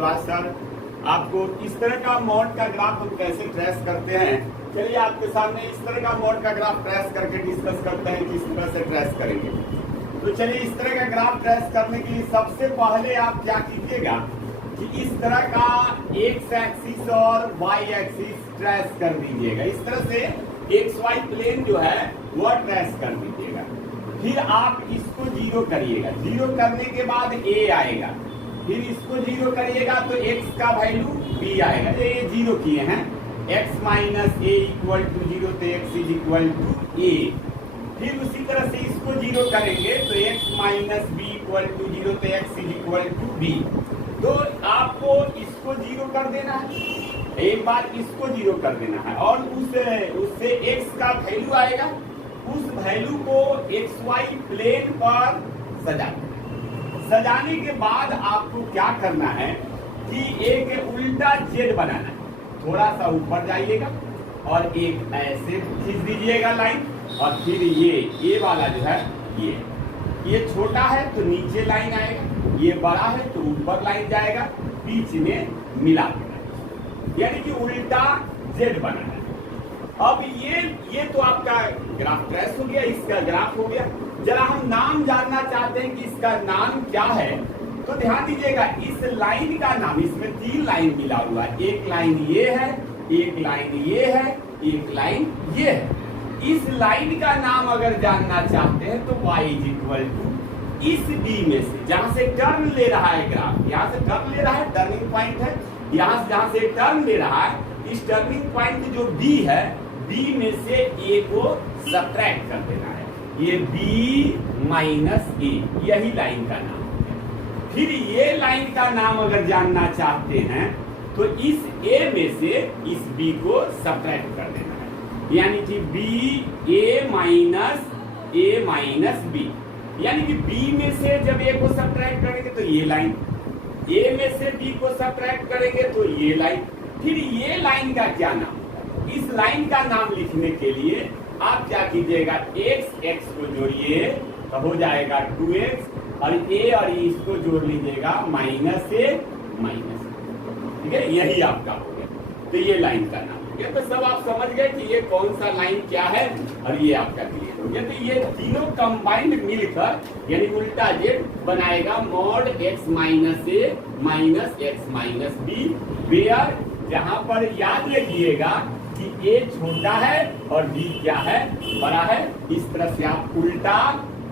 Bhardwaj sir. आपको इस तरह का मॉड का ग्राफ हम कैसे ट्रेस करते हैं, चलिए आपके सामने इस तरह का मॉड का ग्राफ ट्रेस करके डिस्कस करते हैं कि इस तरह से ट्रेस करेंगे। तो चलिए इस तरह का ग्राफ ट्रेस करने के लिए सबसे पहले आप क्या कीजिएगा कि इस तरह का एक्स एक्सिस और वाई एक्सिस ट्रेस कर दीजिएगा। इस तरह से एक्स वाई प्लेन जो है वह ट्रेस कर दीजिएगा। फिर आप इसको जीरो करिएगा, जीरो करने के बाद ए आएगा, फिर इसको जीरो करिएगा तो x का वैल्यू b आएगा। ये जीरो किए हैं, x minus A equal to zero, तो x is equal to A. फिर उसी तरह से इसको जीरो करेंगे तो x minus B equal to zero, तो x is equal to B. तो आपको इसको जीरो कर देना है, एक बार इसको जीरो कर देना है और उससे x का वैल्यू आएगा, उस वैल्यू को एक्स वाई प्लेन पर सजाने के बाद आपको क्या करना है कि एक उल्टा जेड बनाना है। थोड़ा सा ऊपर जाइएगा और एक ऐसे खींच दीजिएगा लाइन, और फिर ये वाला जो है ये छोटा है तो नीचे लाइन आएगा, ये बड़ा है तो ऊपर लाइन जाएगा, बीच में मिला देना, यानी कि उल्टा जेड बनाना है। अब ये तो आपका ग्राफ ट्रेस हो गया, इसका ग्राफ हो गया। जरा हम नाम जानना चाहते हैं कि इसका नाम क्या है, तो ध्यान दीजिएगा इस लाइन का नाम, इसमें तीन लाइन मिला हुआ है, एक लाइन ये है, एक लाइन ये है, एक लाइन ये है। इस लाइन का नाम अगर जानना चाहते हैं तो y इज इक्वल टू इस b में से, जहां से टर्न ले रहा है ग्राफ, यहाँ से टर्न ले रहा है, टर्निंग पॉइंट है, यहाँ से जहां से टर्न ले रहा है, इस टर्निंग पॉइंट जो b है, b में से a को सब्ट्रैक्ट कर देना है, ये b माइनस a, यही लाइन का नाम है। फिर ये लाइन का नाम अगर जानना चाहते हैं तो इस a में से इस b को सब्ट्रैक्ट कर देना है, यानी कि b a माइनस b, यानी कि b में से जब a को सब्ट्रैक्ट करेंगे तो ये लाइन, a में से b को सब्ट्रैक्ट करेंगे तो ये लाइन। फिर ये लाइन का क्या नाम, इस लाइन का नाम लिखने के लिए आप क्या कीजिएगा, x को जोड़िए तो हो जाएगा 2x, और a और इसको जोड़ लीजिएगा माइनस a माइनस, ठीक है, यही आपका हो गया। तो ये लाइन का नाम हो गया। तो सब आप समझ गए कि ये कौन सा लाइन क्या है, और ये आपका क्लियर हो गया। तो ये तीनों कंबाइंड मिलकर यानी उल्टा जेड बनाएगा mod x minus A minus X minus B, where जहां पर याद रखिएगा कि a छोटा है और b क्या है, बड़ा है। इस तरह से आप उल्टा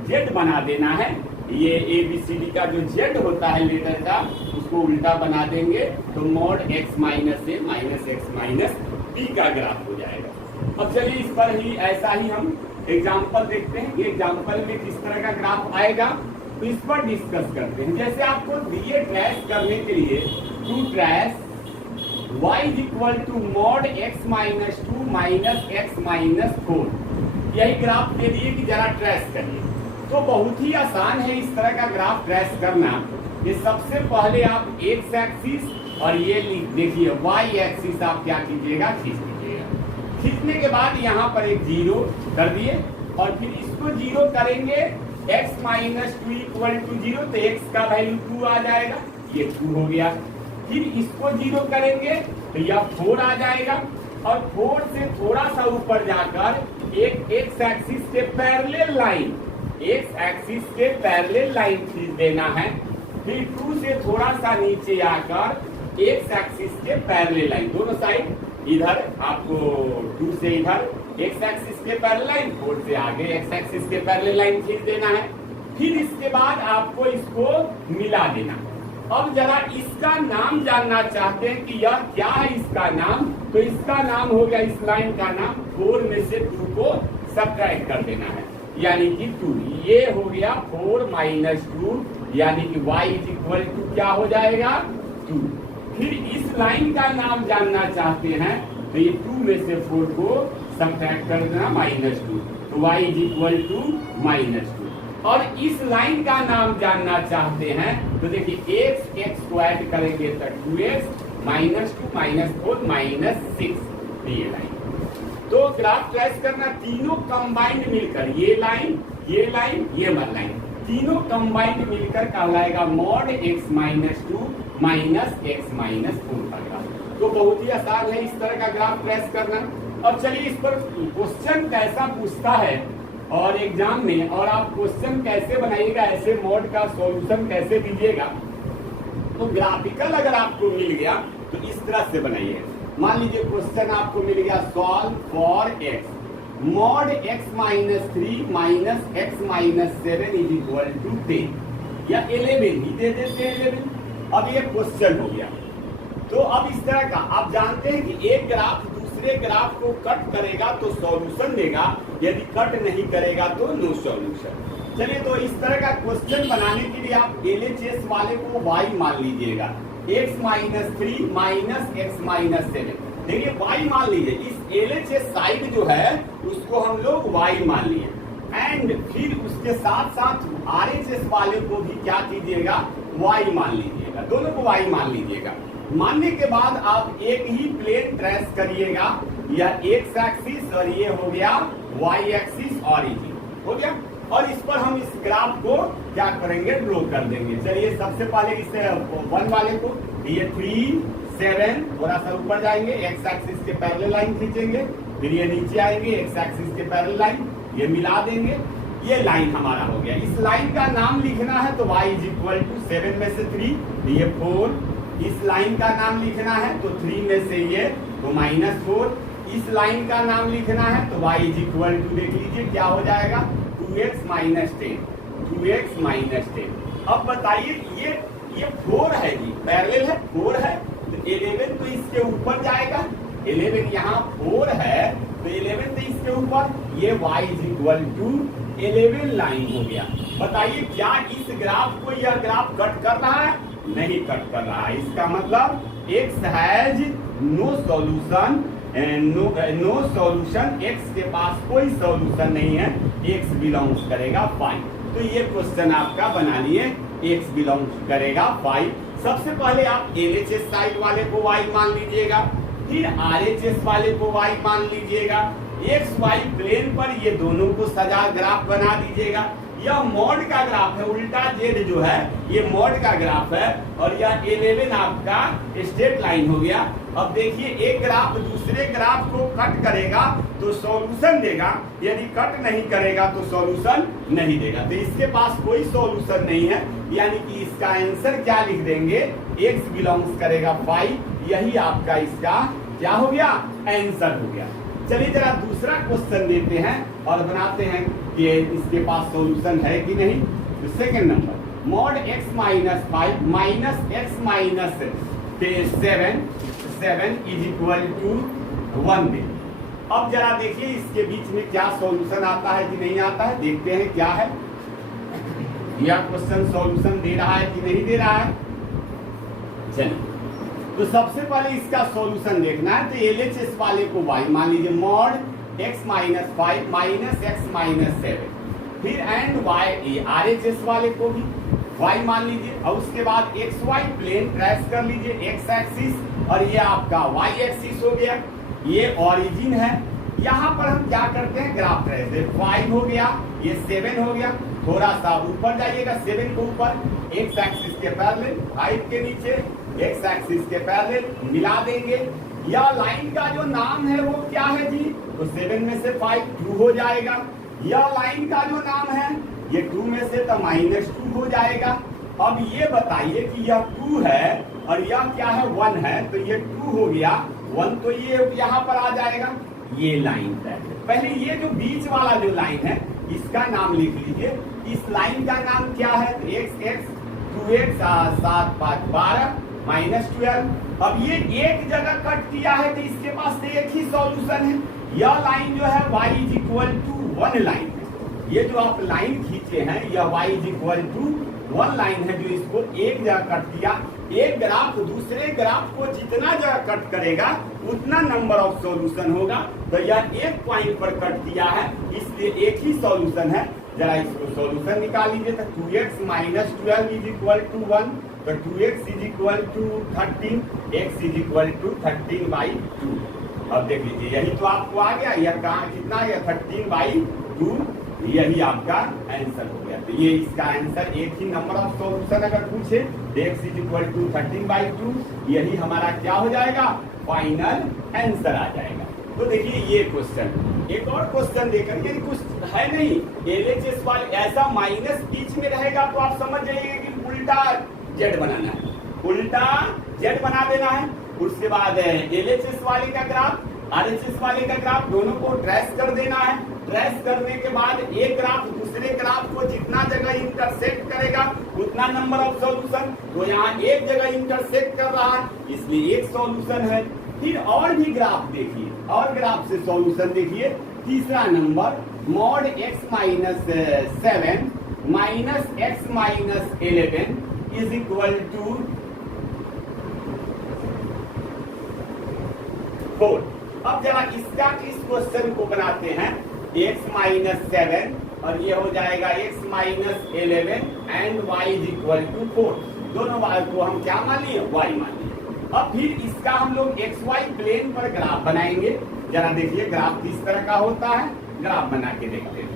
z बना देना है। ये ABCD का जो z होता है लेटर का, उसको उल्टा बना देंगे तो mod x minus A minus X minus B का ग्राफ हो जाएगा। अब चलिए इस पर ही ऐसा ही हम एग्जाम्पल देखते हैं, एग्जाम्पल में किस तरह का ग्राफ आएगा तो इस पर डिस्कस करते हैं। जैसे आपको दिए ट्रेस करने के लिए to trace y is equal to mod x minus 2 minus X minus 4, यही ग्राफ दे दिए कि जरा ट्रेस करिए। तो बहुत ही आसान है इस तरह का ग्राफ ट्रेस करना। ये सबसे पहले आप एक्स एक्सिस और ये देखिए y एक्सिस आप क्या कीजिएगा, खींच लीजिएगा। खींचने के बाद यहाँ पर एक जीरो कर दिए और फिर इसको जीरो करेंगे, x minus 2 equal to zero, तो x का वैल्यू 2 आ जाएगा, ये 2 हो गया। फिर इसको जीरो करेंगे तो यह 4 आ जाएगा, और 4 से थोड़ा सा ऊपर जाकर एक एक्स एक्सिस के पैरेलल लाइन, एक्स एक्सिस के पैरेलल लाइन खींच देना है। फिर 2 से थोड़ा सा नीचे आकर एक्स एक्सिस के पैरेलल लाइन, दोनों साइड इधर आपको 2 से इधर एक्स एक्सिस के पैरेलल लाइन, 4 से आगे एक्स एक्सिस के पैरेलल लाइन खींच देना है। फिर इसके बाद आपको इसको मिला देना। अब जरा इसका नाम जानना चाहते हैं कि यह क्या है इसका नाम, तो इसका नाम हो गया, इस लाइन का नाम 4 में से 2 को सब्ट्रैक्ट कर देना है, यानी कि 2, ये हो गया 4 माइनस 2, यानी कि y इज इक्वल टू क्या हो जाएगा, 2। फिर इस लाइन का नाम जानना चाहते हैं तो ये 2 में से 4 को सब्ट्रैक्ट कर देना माइनस 2, तो y is equal to minus 2। और इस लाइन का नाम जानना चाहते हैं तो देखिए x को ऐड करेंगे तो 2x माइनस 2 माइनस 4 माइनस 6, ये लाइन। तो ग्राफ ट्रेस करना, तीनों कंबाइंड मिलकर ये लाइन ये लाइन ये लाइन तीनों कंबाइंड मिलकर कहलाएगा mod x minus 2 minus X minus 4 का ग्राफ। तो बहुत ही आसान है इस तरह का ग्राफ ट्रेस करना। अब चलिए इस पर क्वेश्चन कैसा पूछता है और एग्जाम में, और आप क्वेश्चन कैसे बनाइएगा, ऐसे मोड का सॉल्यूशन कैसे दीजिएगा। तो ग्राफिकल अगर आपको मिल गया तो इस तरह से बनाइए। मान लीजिए क्वेश्चन आपको मिल गया, solve for X mod X minus 3 minus X minus 7 is equal to 10 या 11 ही दे देते हैं 11। अब ये क्वेश्चन हो गया। तो अब इस तरह का आप जानते हैं कि एक ग्राफ दूसरे ग्राफ को कट करेगा तो सॉल्यूशन देगा, यदि कट नहीं करेगा तो नो सॉल्यूशन। चलिए तो इस तरह का क्वेश्चन बनाने के लिए आप LHS वाले को y मान लीजिएगा, x minus 3 minus X minus 7। देखिए y मान लीजिए, इस LHS साइड जो है उसको हम लोग y मान लिए, एंड फिर उसके साथ साथ RHS वाले को भी क्या कीजिएगा, y मान लीजिएगा, दोनों को y मान लीजिएगा। मानने के बाद आप एक ही प्लेन ट्रेस करिएगा, यह एक्स एक्सिस और ये हो गया वाई एक्सिस ऑरिजिन हो गया, और इस पर हम इस ग्राफ को क्या करेंगे, ड्रॉ कर देंगे। चलिए सबसे पहले इसे 1 वाले को, ये 3 7 थोड़ा सा ऊपर जाएंगे, एक्स एक्सिस के पैरेलल लाइन खींचेंगे, फिर ये नीचे आएंगे, एक्स एक्सिस के पैरेलल लाइन ये मिला देंगे, ये लाइन हमारा हो गया। इस लाइन का नाम लिखना है तो y इज इक्वल टू 7 में से 3 ये 4, इस लाइन का नाम लिखना है तो 3 में से ये तो माइनस 4, इस लाइन का नाम लिखना है तो y इज इक्वल टू देख लीजिए क्या हो जाएगा 2x माइनस 10, 2x माइनस 10। अब बताइए ये 4 है जी, पैरेलल है, 4 है तो 11 तो इसके ऊपर जाएगा, 11 यहाँ 4 है तो 11 तो इसके ऊपर, ये y is equal to 11 line हो गया। बताइए क्या इस ग्राफ को यह ग्राफ कट कर रहा है, नहीं कट कर रहा है। इसका मतलब x has no solution, no solution, x के पास कोई सॉल्यूशन नहीं है, x बिलोंग्स करेगा 5। तो ये क्वेश्चन आपका बना लिए, x बिलोंग्स करेगा 5। सबसे पहले आप LHS साइड वाले को y मान लीजिएगा, फिर RHS वाले को y मान लीजिएगा, एक्स वाई प्लेन पर ये दोनों को सजा ग्राफ बना दीजिएगा। यह मॉड का ग्राफ है, उल्टा जेड जो है ये मॉड का ग्राफ है, और यह 11 आपका स्ट्रेट लाइन हो गया। अब देखिए एक ग्राफ दूसरे ग्राफ को कट करेगा तो सॉल्यूशन देगा, यदि कट नहीं करेगा तो सॉल्यूशन नहीं देगा। तो इसके पास कोई सॉल्यूशन नहीं है, यानी कि इसका आंसर क्या लिख देंगे, x बिलोंग्स करेगा 5। यही आपका इसका क्या हो गया, आंसर हो गया। चलिए जरा दूसरा क्वेश्चन देते हैं और बनाते हैं कि इसके पास सॉल्यूशन है कि नहीं। तो second number, mod x minus 5 minus X minus 7 is equal to 1 दे। अब जरा देखिए इसके बीच में क्या सॉल्यूशन आता है कि नहीं आता है, देखते हैं क्या है। यह क्वेश्चन सॉल्यूशन दे रहा है कि नहीं दे रहा है। चलिए तो सबसे पहले इसका सॉल्यूशन देखना है, तो LHS वाले को y मान लीजिए, mod x minus 5 minus X minus 7, फिर एंड y RHS वाले को भी y मान लीजिए, और उसके बाद XY प्लेन ट्रेस कर लीजिए, x एक्सिस और ये आपका y एक्सिस हो गया, ये ओरिजिन है। यहाँ पर हम क्या करते हैं, ग्राफ ट्रेस, 5 हो गया, ये 7 हो गया, थोड़ा सा ऊपर जाइएगा 7 के ऊपर, x एक्सिस के पैरेलल, 5 के नीचे x एक्सिस के पैरेलल मिला देंगे। या लाइन का जो नाम है वो क्या है जी, तो 7 में से 5 2 हो जाएगा। या लाइन का जो नाम है ये 2 में से तो -2 हो जाएगा। अब ये बताइए कि यह 2 है और यह क्या है 1 है, तो ये 2 हो गया, 1 तो ये यहाँ पर आ जाएगा, ये लाइन है। पहले ये जो बीच वाला जो लाइन है इसका नाम लिख लीजिए। इस लाइन का नाम क्या है, x 2x 7 5 12 -12। अब ये एक जगह कट किया है तो इसके पास तो एक ही सॉल्यूशन है। यह लाइन जो है y is equal to 1 line है। ये जो आप लाइन खींचे हैं यह y is equal to 1 line है, जो इसको एक जगह कट किया। एक ग्राफ दूसरे ग्राफ को जितना जगह कट करेगा उतना नंबर ऑफ सॉल्यूशन होगा। तो यह एक पॉइंट पर कट किया है, इसलिए एक ही सॉल्यूशन है। जरा इसको सॉल्यूशन निकाल लीजिए। तो 2x minus 12 is equal to 1, तो 2x is equal to 13, x is equal to 13/2। अब देख लीजिए यही तो आपको आ गया, यह कहाँ कितना है 13/2, यही आपका आंसर हो गया। तो ये इसका आंसर, एक ही नंबर ऑफ सॉल्यूशन अगर पूछे x = 13/2, यही हमारा क्या हो जाएगा, फाइनल आंसर आ जाएगा। तो देखिए ये क्वेश्चन, एक और क्वेश्चन देखकर, यदि कुछ है नहीं LHS वाले ऐसा माइनस बीच में रहेगा तो आप समझ जाइए कि उल्टा जेड बनाना है, उल्टा जेड बना देना है। उसके बाद LHS वाले का ग्राफ, RHS वाले का ग्राफ, दोनों को ट्रेस कर देना है। ट्रेस करने के बाद एक ग्राफ दूसरे ग्राफ को जितना जगह इंटरसेक्ट करेगा उतना नंबर ऑफ सॉल्यूशन। तो यहाँ एक जगह इंटरसेक्ट कर रहा है, इसलिए एक सॉल्यूशन है। फिर और भी ग्राफ देखिए, और ग्राफ से सॉल्यूशन देखिए। तीसरा number mod x - 7 minus x - 11 is equal to 4। अब जरा इसका इस क्वेश्चन को बनाते हैं, x - 7 और ये हो जाएगा x - 11 and y is equal to 4। दोनों y को हम क्या मान लिए, y मान लिए। अब फिर इसका हम लोग XY प्लेन पर ग्राफ बनाएंगे। जरा देखिए ग्राफ किस तरह का होता है, ग्राफ बना के देखते हैं।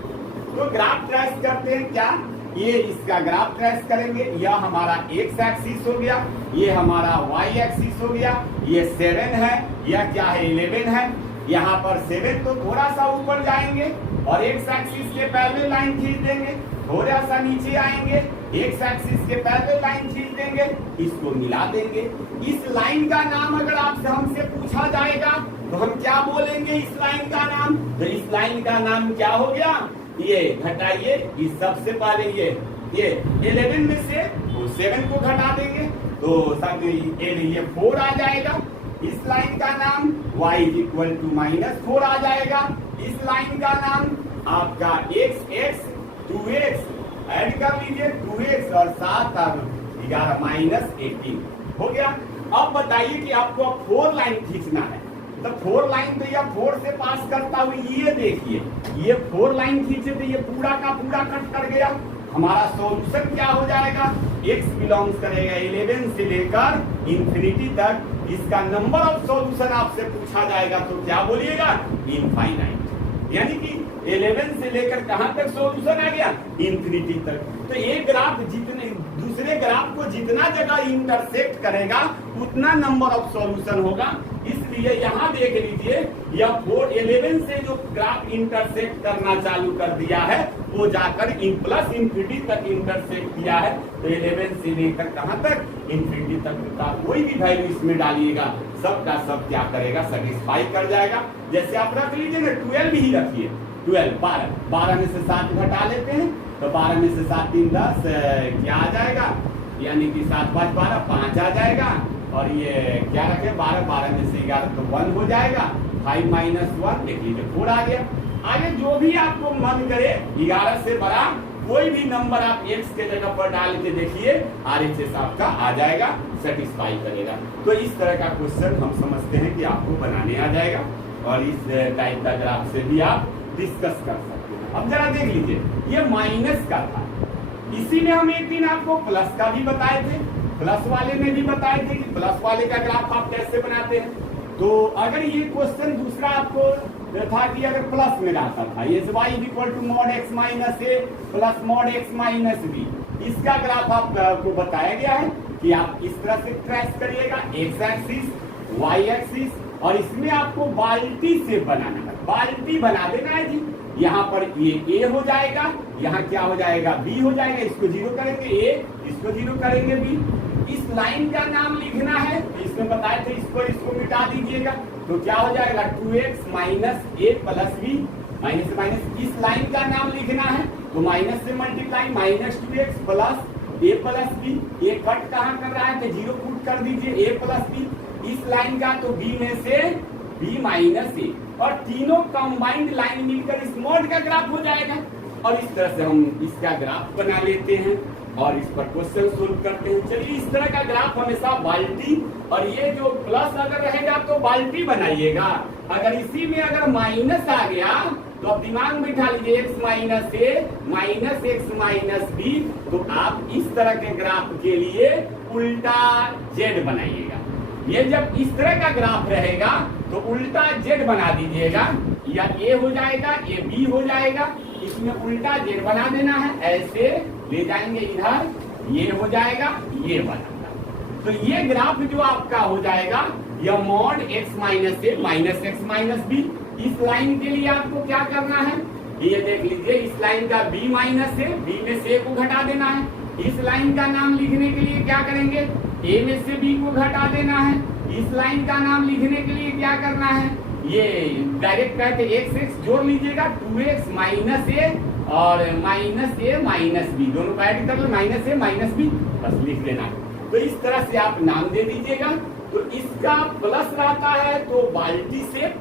तो ग्राफ ट्रेस करते हैं क्या, ये इसका ग्राफ ट्रेस करेंगे। यह हमारा x एक्सिस हो गया, ये हमारा y एक्सिस हो गया, ये 7 है, यह क्या है 11 है। यहाँ पर 7 तो थोड़ा सा ऊपर जाएंगे और x एक्सिस के पैरेलल लाइन खींच देंगे, थोड़ा सा नीचे आएंगे, x एक्सिस के पैरेलल लाइन खींच देंगे, इसको मिला देंगे। इस लाइन का नाम अगर आपसे हमसे पूछा जाएगा तो हम क्या बोलेंगे इस लाइन का नाम, तो इस लाइन का नाम क्या हो गया, ये घटाइए, इस सबसे पहले ये 11 में से 7 को घटा देंगे तो सब ये 4 आ जाएगा। इस लाइन का नाम y = -4 आ जाएगा। इस लाइन का नाम आपका x 2x ऐड कर लीजिए, 2x और 7 और 11 - 18 हो गया। अब बताइए कि आपको 4 लाइन खींचना है, तो 4 लाइन तो यह 4 से पास करता हुआ, ये देखिए ये 4 लाइन खींचे तो ये पूरा का पूरा कट कर गया। हमारा सॉल्यूशन क्या हो जाएगा, x बिलोंग्स करेगा 11 से लेकर इंफिनिटी तक। इसका नंबर ऑफ सॉल्यूशन आपसे पूछा जाएगा तो क्या बोलिएगा, इनफाइनाइट। यानी कि 11 से लेकर कहां तक सॉल्यूशन आ गया, इंफिनिटी तक। तो एक ग्राफ जितने दूसरे ग्राफ को जितना जगह इंटरसेक्ट करेगा उतना नंबर ऑफ सॉल्यूशन होगा। इसलिए यहाँ देख लीजिए यह 11 से जो ग्राफ इंटरसेक्ट करना चालू कर दिया है वो जाकर प्लस इंफिनिटी तक इंटरसेक्ट किया है। तो 11 से लेकर कहां तक, इंफिनिटी तक का कोई भी वैल्यू इसमें डालिएगा सबका सब क्या करेगा, सेटिस्फाई कर जाएगा। जैसे आप रख लीजिए ना 12 ही रखिए, 12 12 में से 7 घटा लेते हैं तो 12 में से 7 3 10 क्या आ जाएगा, यानी कि 7 5 12 5 आ जाएगा। और ये क्या रखे 12 में से 11 तो 1 हो जाएगा। 5 - 1 देख लीजिए 4 आ गया। आगे जो भी आपको मन करे 11 से बड़ा कोई भी नंबर आप x के जगह पर डाल के देखिए, RHS आपका आ जाएगा, सेटिस्फाई करेगा। तो इस तरह का क्वेश्चन हम समझते हैं कि आपको बनाने आ जाएगा और इस टाइप का ग्राफ से भी आप डिस्कस कर सकते हैं। अब जरा देख लीजिए ये माइनस का था, इसी में हम एक दिन आपको प्लस का भी बताए थे, प्लस वाले में भी बताए थे कि प्लस वाले का ग्राफ आप कैसे बनाते हैं। तो अगर ये क्वेश्चन दूसरा आपको था कि अगर प्लस में रहता था, ये y = mod x - a plus mod x - b, इसका ग्राफ आपको बताया गया है कि आप इस तरह से ट्रेस करिएगा x एक्सिस y एक्सिस, और इसमें आपको बाल्टी से बनाना है, बाल्टी बना देना है जी। यहाँ पर ये a हो जाएगा, यहाँ क्या हो जाएगा b हो जाएगा, इसको 0 करेंगे a, इसको 0 करेंगे b। इस लाइन का नाम लिखना है, इसमें बताए थे इसको मिटा दीजिएगा तो क्या हो जाएगा 2x - a + b, माइनस से माइनस। इस लाइन का नाम लिखना है तो माइनस से मल्टीप्लाई -2x + a + b। ये कट कहाँ कर रहा है तो 0 पुट कर दीजिए a + b। इस लाइन का तो b में से b - a, और तीनों कंबाइंड लाइन मिलकर इस मोड का ग्राफ हो जाएगा। और इस तरह से हम इसका ग्राफ बना लेते हैं और इस पर क्वेश्चन सोल्व करते हैं। चलिए इस तरह का ग्राफ हमेशा बाल्टी, और ये जो प्लस अगर रहेगा तो बाल्टी बनाइएगा, अगर इसी में अगर माइनस आ गया तो आप दिमाग में बिठा लीजिए x - a - x - b। तो आप इस तरह के ग्राफ के लिए उल्टा z बनाइएगा। ये जब इस तरह का ग्राफ रहेगा तो उल्टा z बना दीजिएगा, या a हो जाएगा, ये b हो जाएगा, इसमें इसमें उल्टा जेड बना देना है, ऐसे ले जाएंगे इधर, ये हो जाएगा, ये बनेगा। तो ये ग्राफ जो आपका हो जाएगा यह mod x minus A minus X minus B. इस लाइन के लिए आपको क्या करना है, ये देख लीजिए, इस लाइन का b माइनस ए, बी में से को घटा देना है। इस लाइन का नाम लिखने के लिए क्या करेंगे, a में से b को घटा देना है। इस लाइन का नाम लिखने के लिए क्या करना है, ये डायरेक्ट कहते x x जोड़ लीजिएगा, 2x माइनस ए और माइनस ए माइनस बी, दोनों को ऐड कर लो, माइनस ए माइनस बी, बस लिख देना। तो इस तरह से आप नाम दे दीजिएगा। तो इसका प्लस रहता है तो बाल्टी से,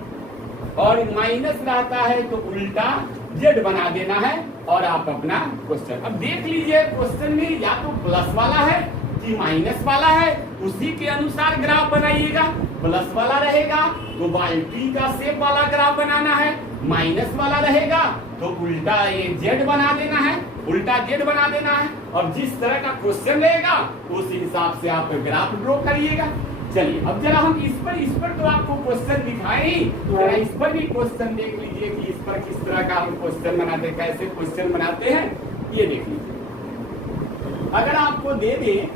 और माइनस रहता है तो उल्टा जेड बना देना है, और आप अपना क्वेश्चन अब देख लीजिए। क्वेश्चन में या तो प्लस वाला है कि माइनस वाला है, उसी के अनुसार ग्राफ बनाइएगा। प्लस वाला रहेगा तो बाल्टी का शेप वाला ग्राफ बनाना है, माइनस वाला रहेगा तो उल्टा ये जेड बना देना है, उल्टा जेड बना देना है। और जिस तरह का क्वेश्चन रहेगा उस हिसाब से आप ग्राफ ड्रॉ करिएगा। चलिए अब जरा हम इस पर तो आपको क्वेश्चन दिखाए ही, जरा इस पर भी क्वेश्चन देख लीजिए कि इस पर किस तरह का हम क्वेश्चन बनाते हैं, कैसे क्वेश्चन बनाते हैं, ये देख लीजिए। अगर आपको दे दें,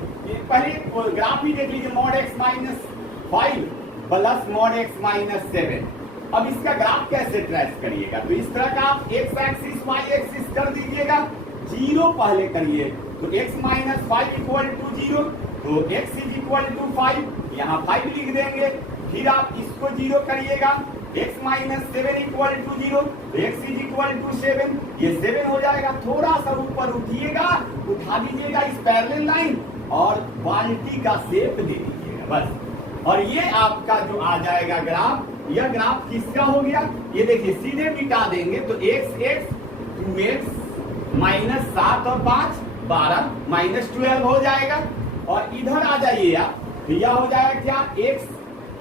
पहले ग्राफ ही देख लीजिए, mod x minus 5 plus mod x minus 7। अब इसका ग्राफ कैसे ट्रेस करिएगा, तो इस तरह का आप x एक्सिस y एक्सिस कर दीजिएगा, 0 पहले करिए, तो x माइनस 5 इक्वल टू 0, तो x इज इक्वल टू 5, यहाँ 5 लिख देंगे। फिर आप इसको 0 करिएगा, x माइनस 7 इक्वल टू 0, तो x इज इक्वल टू 7, ये 7 हो जाएगा। थोड़ा सा ऊपर उठिएगा, उठा दीजिएगा इस पैरेलल लाइन और बाल्टी का शेप दे दीजिएगा बस। और ये आपका जो आ जाएगा ग्राफ, यह ग्राफ किसका हो गया, ये देखिए सीधे मिटा देंगे तो x 2x माइनस 7 और 5 12 माइनस 12 हो जाएगा। और इधर आ जाइए आप, तो यह हो जाएगा क्या, x,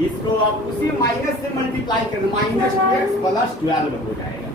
इसको आप उसी माइनस से मल्टीप्लाई करना, माइनस 2x प्लस 12 हो जाएगा।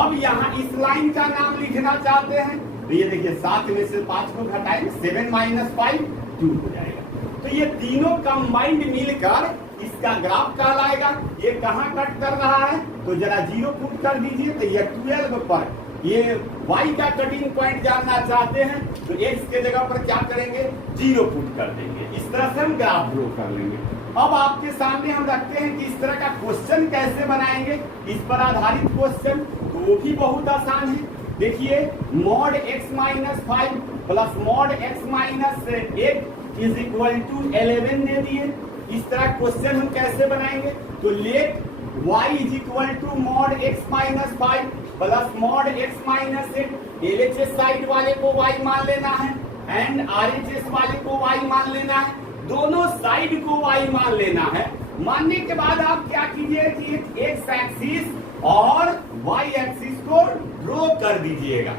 अब यहाँ इस लाइन का नाम लिखना चाहते हैं, तो ये देखिए 7 में से 5 को घटाएंगे, 7 माइनस 5 2 हो जाएगा। तो ये तीनों कंबाइंड मिलकर इसका ग्राफ कहलाएगा। ये कहाँ कट कर रहा है, तो जरा 0 पुट कर दीजिए, तो ये 12 पर ये y का कटिंग पॉइंट जानना चाहते हैं, तो x के जगह पर क्या करेंगे, 0 पुट कर देंगे। इस तरह से हम ग्राफ ड्रॉ कर लेंगे। अब आपके सामने हम रखते हैं कि इस तरह का क्वेश्चन कैसे बनाएंगे, इस पर आधारित क्वेश्चन, तो वो भी बहुत आसान है। देखिए, mod x minus 5 plus mod x minus 8 is equal to 11 दे दिए। इस तरह क्वेश्चन हम कैसे बनाएंगे, तो let y is equal to mod x minus 5 plus mod x minus 8। LHS side वाले को y मान लेना है एंड RHS वाले को y मान लेना है, दोनों साइड को y मान लेना है। मानने के बाद आप क्या कीजिए कि x एक्सिस और y एक्सिस को ड्रॉ कर दीजिएगा।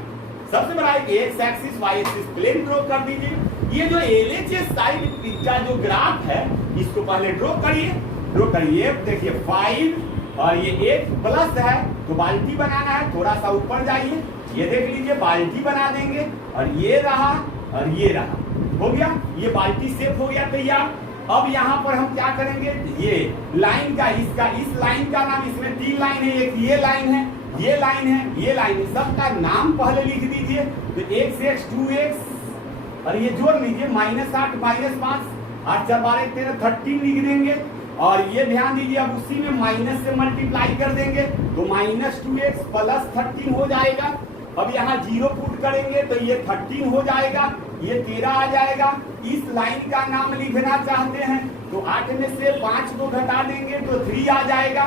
सबसे बड़ा x axis y axis plane draw कर दीजिए। ये जो LHS साइड का जो ग्राफ है, इसको पहले ड्रॉ करिए। देखिए 5 और ये 8 प्लस है, तो बाल्टी बनाना है, थोड़ा सा ऊपर जाइए, ये देख लीजिए बाल्टी बना देंगे, और ये रहा और ये रहा, हो गया, ये बाल्टी शेप हो गया तैयार। अब यहाँ पर हम क्या करेंगे, ये लाइन का, इसका इस लाइन का नाम, इसमें 3 लाइन है, एक ये लाइन है, ये लाइन है, ये लाइन है, सबका नाम पहले लिख दीजिए। तो x 2x और ये जोड़ लीजिए, माइनस 8 माइनस 5 8 4 12 13 13 लिख देंगे। और ये ध्यान दीजिए, अब उसी में माइनस से मल्टीप्लाई कर देंगे, तो माइनस 2x प्लस 13 हो जाएगा। अब यहाँ 0 पुट करेंगे तो ये 13 हो जाएगा, ये 13 आ जाएगा। इस लाइन का नाम लिखना चाहते हैं तो 8 में से 5 को घटा देंगे तो 3 आ जाएगा।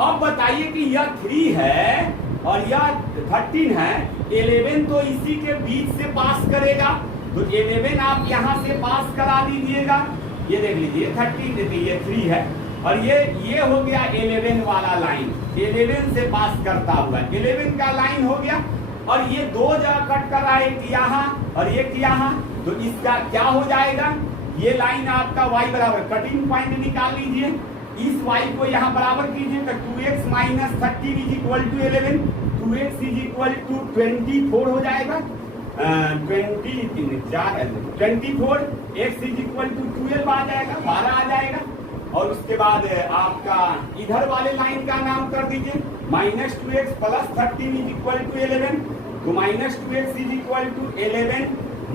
अब बताइए कि यह 3 है और यह 13 है, 11 तो इसी के बीच से पास करेगा, तो 11 आप यहाँ से पास करा दीजिएगा। ये देख लीजिए 13 देते, ये 3 है, और ये हो गया 11 वाला लाइन, 11 से पास करता हुआ 11 का लाइन हो गया। और ये 2 जगह कट कर रहा है, एक यहाँ और एक यहाँ, तो इसका क्या हो जाएगा, ये लाइन आपका y बराबर, कटिंग पॉइंट निकाल लीजिए, इस y को यहाँ बराबर कीजिए, तो 2x minus 13 is equal to 11, 2x is equal to 24 हो जाएगा, 24 x इज इक्वल टू 12 आ जाएगा, 12 आ जाएगा। और उसके बाद आपका इधर वाले लाइन का नाम कर दीजिए, minus 2x plus 13 is equal to 11, तो -2x इज इक्वल टू 11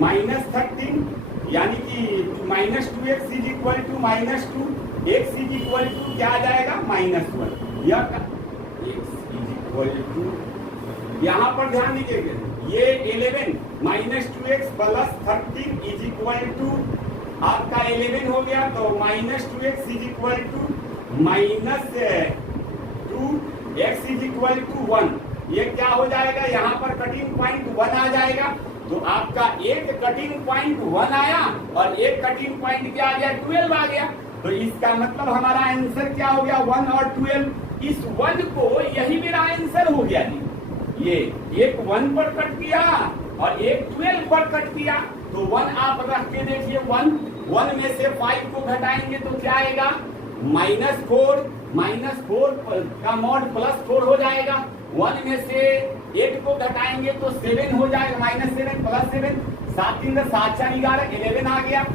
-13, यानी कि -2x is equal to -2, x is equal to क्या आ जाएगा -1। यह x इज इक्वल टू, यहाँ पर ध्यान दीजिएगा, ये 11 -2x plus 13 is equal to आपका 11 हो गया, तो -2x is equal to -2x is equal to 1। ये क्या हो जाएगा, यहाँ पर कटिंग पॉइंट 1 आ जाएगा, तो आपका एक कटिंग पॉइंट 1 आया और एक कटिंग पॉइंट क्या आ गया, 12 आ गया। तो इसका मतलब हमारा आंसर क्या हो गया, 1 और 12। इस 1 को, यही मेरा आंसर हो गया जी। ये एक 1 पर कट किया और एक 12 पर कट किया, तो 1 आप रख के देखिए, 1 में से 5 को घटाएंगे तो क्या आएगा, -4 का मॉड +4 हो जाएगा। 1 में से 8 को घटाएंगे तो 7 हो जाएगा, -7 + 7, 7 3 7 4 11 आ गया।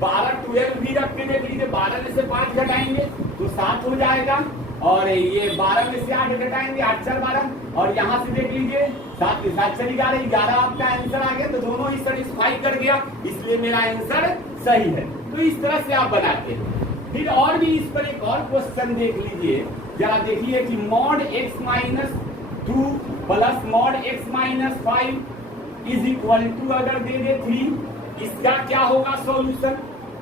12 12 भी रख के देख लीजिए, 12 में से 5 घटाएंगे तो 7 हो जाएगा, और ये 12 में से 8 घटाएंगे, 8 4 12, और यहाँ से देख लीजिए 7 7 4 11 आपका आंसर आ गया। तो दोनों ही सेटिस्फाई कर गया, इसलिए मेरा आंसर सही है। तो इस तरह से आप बनाते हैं। फिर और भी इस पर एक और क्वेश्चन देख लीजिए, जरा देखिए कि mod x - 2 plus mod x - 5 is equal to अगर दे दे 3, इसका क्या होगा सॉल्यूशन।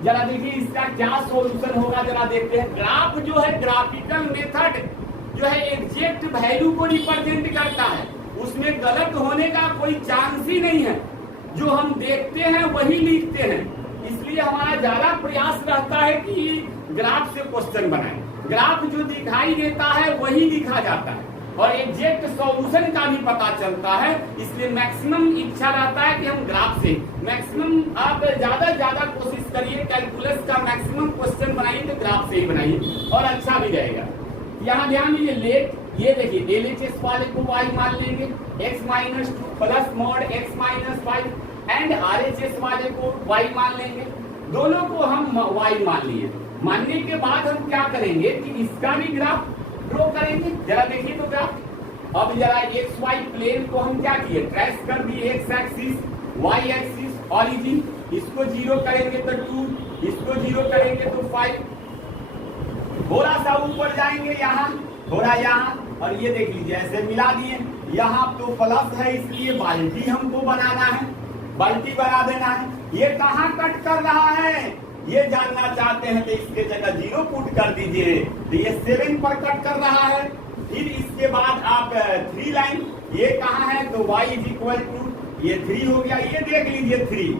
जरा देखिए इसका क्या सॉल्यूशन होगा, जरा देखते हैं। ग्राफ जो है, ग्राफिकल मेथड जो है एग्जैक्ट वैल्यू को रिप्रेजेंट करता है, उसमें गलत होने का कोई चांस ही नहीं है। जो हम देखते हैं वही लिखते हैं, इसलिए हमारा ज्यादा प्रयास रहता है कि ग्राफ से क्वेश्चन बनाएं। ग्राफ जो दिखाई देता है वही लिखा जाता है, और एग्जैक्ट सॉल्यूशन का भी पता चलता है। इसलिए मैक्सिमम इच्छा रहता है कि हम ग्राफ से मैक्सिमम, आप ज्यादा कोशिश करिए, कैलकुलस का मैक्सिमम क्वेश्चन बनाइए तो ग्राफ से ही बनाइए, और अच्छा भी रहेगा। यहाँ ध्यान दीजिए, लेट, ये देखिए LHS वाले को y मान लेंगे, x - 2 plus mod x - 5, and RHS वाले को y मान लेंगे। दोनों को हम y मान लिए। मानने के बाद हम क्या करेंगे कि इसका भी ग्राफ ड्रॉ करेंगे। जरा देखिए तो ग्राफ। अब जरा XY प्लेन को हम क्या किए, ट्रेस कर दिए, x axis, y axis, origin. इसको 0 करेंगे तो 2, इसको 0 करेंगे तो 5। थोड़ा सा ऊपर जाएंगे, यहाँ थोड़ा यहाँ, और ये देख लीजिए ऐसे मिला दिए। यहाँ तो प्लस है, इसलिए बाल्टी हमको बनाना है, बाल्टी बना देना है। ये कहाँ कट कर रहा है, ये जानना चाहते हैं तो इसके जगह 0 पुट कर दीजिए, तो ये 7 पर कट कर रहा है। फिर इसके बाद आप 3 लाइन, ये कहाँ है, तो y इज इक्वल टू, ये 3 हो गया, ये देख लीजिए 3।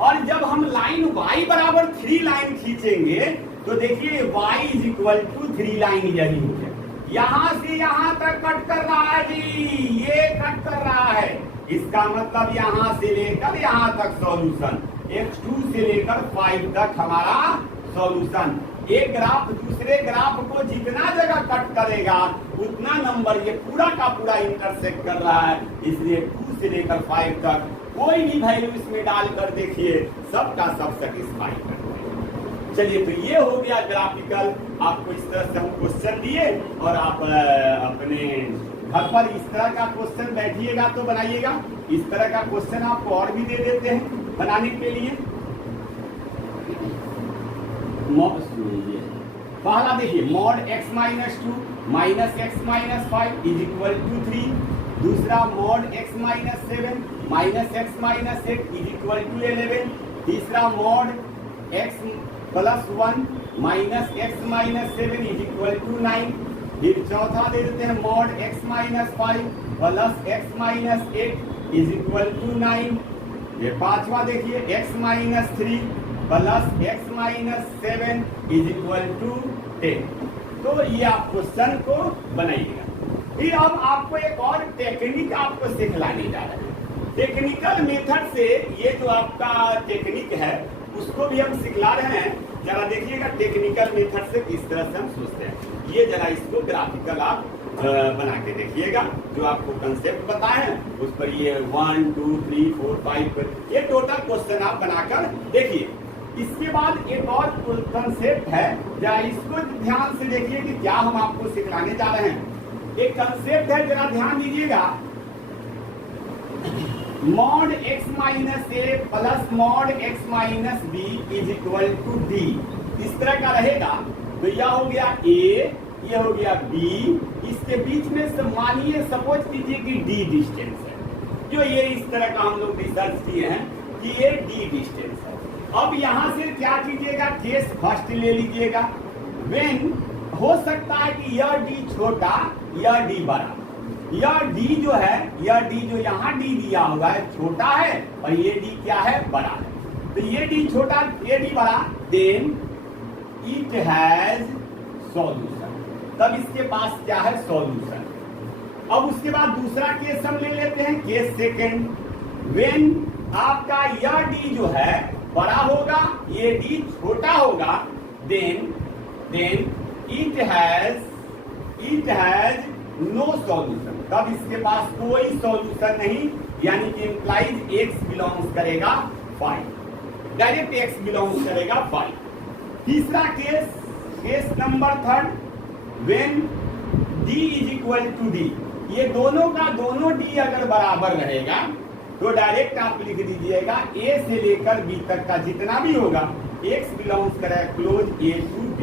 और जब हम लाइन y बराबर 3 लाइन खींचेंगे तो देखिए y is equal to 3 line यही हो गया। यहाँ से यहाँ तक कट कर रहा है जी, ये कट कर रहा है। इसका मतलब यहाँ से लेकर यहाँ तक सॉल्यूशन, x2 से लेकर 5 तक हमारा सॉल्यूशन। एक ग्राफ दूसरे ग्राफ को जितना जगह कट करेगा उतना नंबर ये पूरा का पूरा इंटरसेक्ट कर रहा है, इसलिए 2 से लेकर 5 तक कोई भी वैल्यू इसमें डालकर देखिए सबका सब सेटिस्फाई कर। चलिए, तो ये हो गया ग्राफिकल। आपको इस तरह से हम क्वेश्चन दिए, और आप अपने घर पर इस तरह का क्वेश्चन बैठिएगा तो बनाइएगा। इस तरह का क्वेश्चन आपको और भी दे देते हैं बनाने के लिए। पहला देखिए, mod x - 2 minus x - 5 is equal to 3। दूसरा mod x - 7 minus x - 8 is equal to 11। तीसरा mod x plus 1 minus x - 7 is equal to 9। फिर चौथा दे देते हैं, mod x - 5 plus x - 8 is equal to 9। ये पांचवा देखिए, x - 3 plus x - 7 is equal to 10। तो ये आप क्वेश्चन को बनाइएगा। फिर अब आपको एक और टेक्निक आपको सिखलाने जा रहे हैं। टेक्निकल मेथड से ये जो आपका टेक्निक है उसको भी हम सिखला रहे हैं। जरा देखिएगा टेक्निकल मेथड से किस तरह से हम सोचते हैं। ये जरा इसको ग्राफिकल आप बना के देखिएगा। जो आपको कंसेप्ट बताए हैं उस पर ये 1 2 3 4 5 ये टोटल क्वेश्चन आप बनाकर देखिए। इसके बाद एक और कंसेप्ट है, जरा इसको ध्यान से देखिए कि क्या हम आपको सिखलाने जा रहे हैं। एक कंसेप्ट है, जरा ध्यान दीजिएगा। Mod x minus A plus mod x minus B is equal to D, इस तरह का रहेगा। तो यह हो गया a, ये हो गया b, इसके बीच में मानिए सपोज कीजिए कि d डिस्टेंस है, जो ये इस तरह का हम लोग रिसर्च किए हैं कि ये d डिस्टेंस है। अब यहां से क्या कीजिएगा, केस फर्स्ट ले लीजिएगा। व्हेन हो सकता है कि यह d छोटा यह d बड़ा, यह d जो है, यह d जो यहाँ d दिया हुआ है छोटा है और ये d क्या है, बड़ा है। तो ये d छोटा ये d बड़ा, देन इट हैज सॉल्यूशन, तब इसके पास क्या है, सॉल्यूशन। अब उसके बाद दूसरा केस हम ले लेते हैं, केस सेकेंड। व्हेन आपका यह d जो है बड़ा होगा, ये d छोटा होगा, then it has no solution, तब इसके पास कोई सॉल्यूशन नहीं, यानी कि इंप्लाइज x बिलोंग्स करेगा 5, डायरेक्ट x बिलोंग्स करेगा 5। तीसरा case number third, when d is equal to d, ये दोनों का दोनों d अगर बराबर रहेगा तो डायरेक्ट आप लिख दीजिएगा a से लेकर b तक का जितना भी होगा x बिलोंग्स करेगा क्लोज a टू b,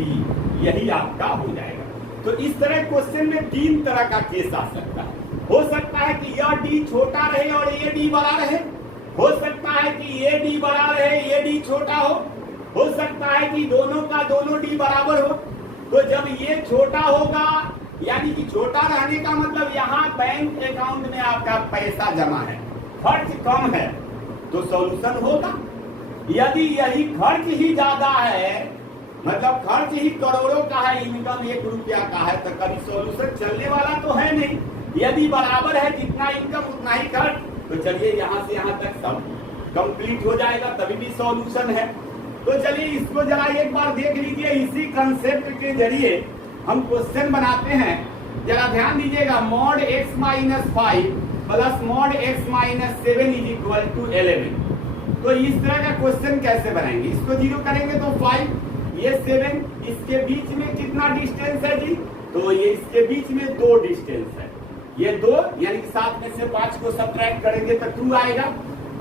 यही आपका हो जाएगा। तो इस तरह क्वेश्चन में तीन तरह का केस आ सकता है। हो सकता है कि यह d छोटा रहे और ये d बड़ा रहे, हो सकता है कि ये d बड़ा रहे ये d छोटा हो सकता है कि दोनों का दोनों d बराबर हो। तो जब ये छोटा होगा, यानी कि छोटा रहने का मतलब यहाँ बैंक अकाउंट में आपका पैसा जमा है, खर्च कम है, तो सॉल्यूशन होगा। यदि यही खर्च ही ज्यादा है, मतलब खर्च ही करोड़ों का है, इनकम 1 रुपया का है, तो कभी सॉल्यूशन चलने वाला तो है नहीं। यदि बराबर है, जितना इनकम उतना ही खर्च, तो चलिए यहाँ से यहाँ तक सब कंप्लीट हो जाएगा, तभी भी सॉल्यूशन है। तो चलिए इसको जरा एक बार देख लीजिए, इसी कंसेप्ट के जरिए हम क्वेश्चन बनाते हैं। जरा ध्यान दीजिएगा, mod x minus 5 plus mod x minus 7 is equal to 11। तो इस तरह का क्वेश्चन कैसे बनाएंगे, इसको जीरो करेंगे तो 5, ये 7, इसके बीच में कितना डिस्टेंस है जी, तो ये इसके बीच में 2 डिस्टेंस है, ये 2, यानी कि 7 में से 5 को सब्ट्रैक्ट करेंगे तो 2 आएगा।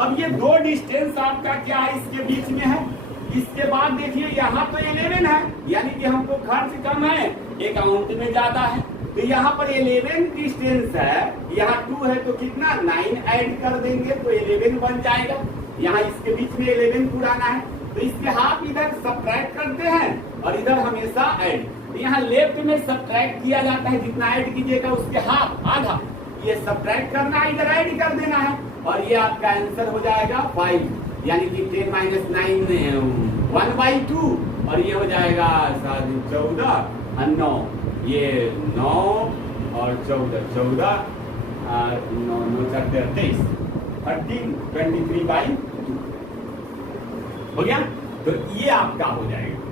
अब ये 2 डिस्टेंस आपका क्या है, इसके बीच में है। इसके बाद देखिए यहाँ तो 11 है, यानी कि हमको खर्च कम है, अकाउंट में ज्यादा है, तो यहाँ पर 11 डिस्टेंस है, यहाँ 2 है तो कितना 9 ऐड कर देंगे तो 11 बन जाएगा। यहाँ इसके बीच में 11 पुराना है, तो इसके हाफ इधर सब्ट्रैक्ट करते हैं और इधर हमेशा ऐड। तो यहाँ लेफ्ट में सब्ट्रैक्ट किया जाता है, जितना ऐड कीजिएगा उसके हाफ आधा, ये सब्ट्रैक्ट करना है, इधर ऐड कर देना है, और ये आपका आंसर हो जाएगा 5, यानी कि 10 माइनस 9 1/2, और ये हो जाएगा 14 और 9, ये 9 और 14 9 9 23 23/2 हो गया। तो ये आपका हो जाएगा।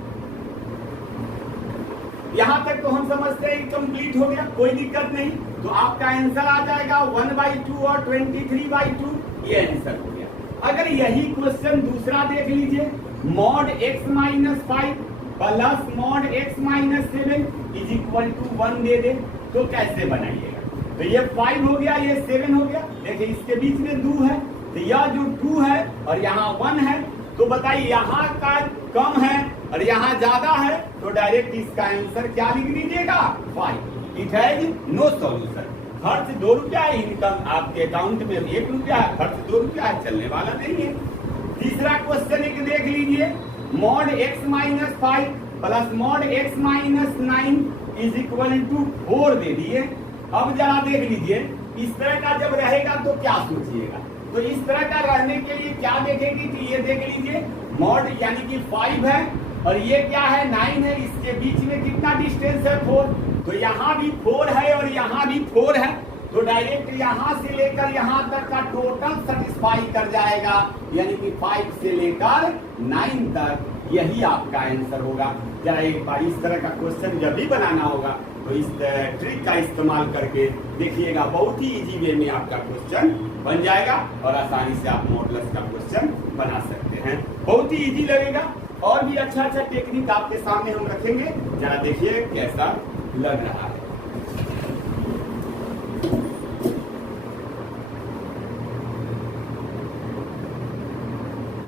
यहां तक तो हम समझते हैं कंप्लीट हो गया, कोई दिक्कत नहीं। तो आपका आंसर आ जाएगा 1/2 और 23/2, ये आंसर हो गया। अगर यही क्वेश्चन दूसरा देख लीजिए, mod x minus 5 plus mod x minus 7 is equal to 1 दे दे, तो कैसे बनाइएगा। तो ये 5 हो गया, ये 7 हो गया, देखिए इसके बीच में 2 है, तो यह जो 2 है और यहाँ 1 है, तो बताइए यहाँ का कम है और यहाँ ज्यादा है, तो डायरेक्ट इसका आंसर क्या लिख दीजिएगा 5। It has no solution. खर्च 2 रुपया है, इनकम आपके अकाउंट में 1 रुपया है, खर्च 2 रुपया है, चलने वाला नहीं है। तीसरा क्वेश्चन एक देख लीजिए, mod x minus 5 plus mod x minus 9 is equal to 4 दे दिए। अब जरा देख लीजिए, इस तरह का जब रहेगा तो क्या सोचिएगा। तो इस तरह का रहने के लिए क्या देखेंगे कि ये देख लीजिए, मॉड यानी कि 5 है और ये क्या है 9 है, इसके बीच में कितना डिस्टेंस है 4, तो यहाँ भी 4 है और यहाँ भी 4 है, तो डायरेक्ट यहाँ से लेकर यहाँ तक का टोटल सेटिस्फाई कर जाएगा, यानी कि 5 से लेकर 9 तक, यही आपका आंसर होगा। जरा एक बार इस तरह का क्वेश्चन जब भी बनाना होगा तो इस ट्रिक का इस्तेमाल करके देखिएगा, बहुत ही इजी वे में आपका क्वेश्चन बन जाएगा और आसानी से आप मॉडुलस का क्वेश्चन बना सकते हैं। बहुत ही इजी लगेगा और भी अच्छा टेक्निक आपके सामने हम रखेंगे, जरा देखिए कैसा लग रहा है।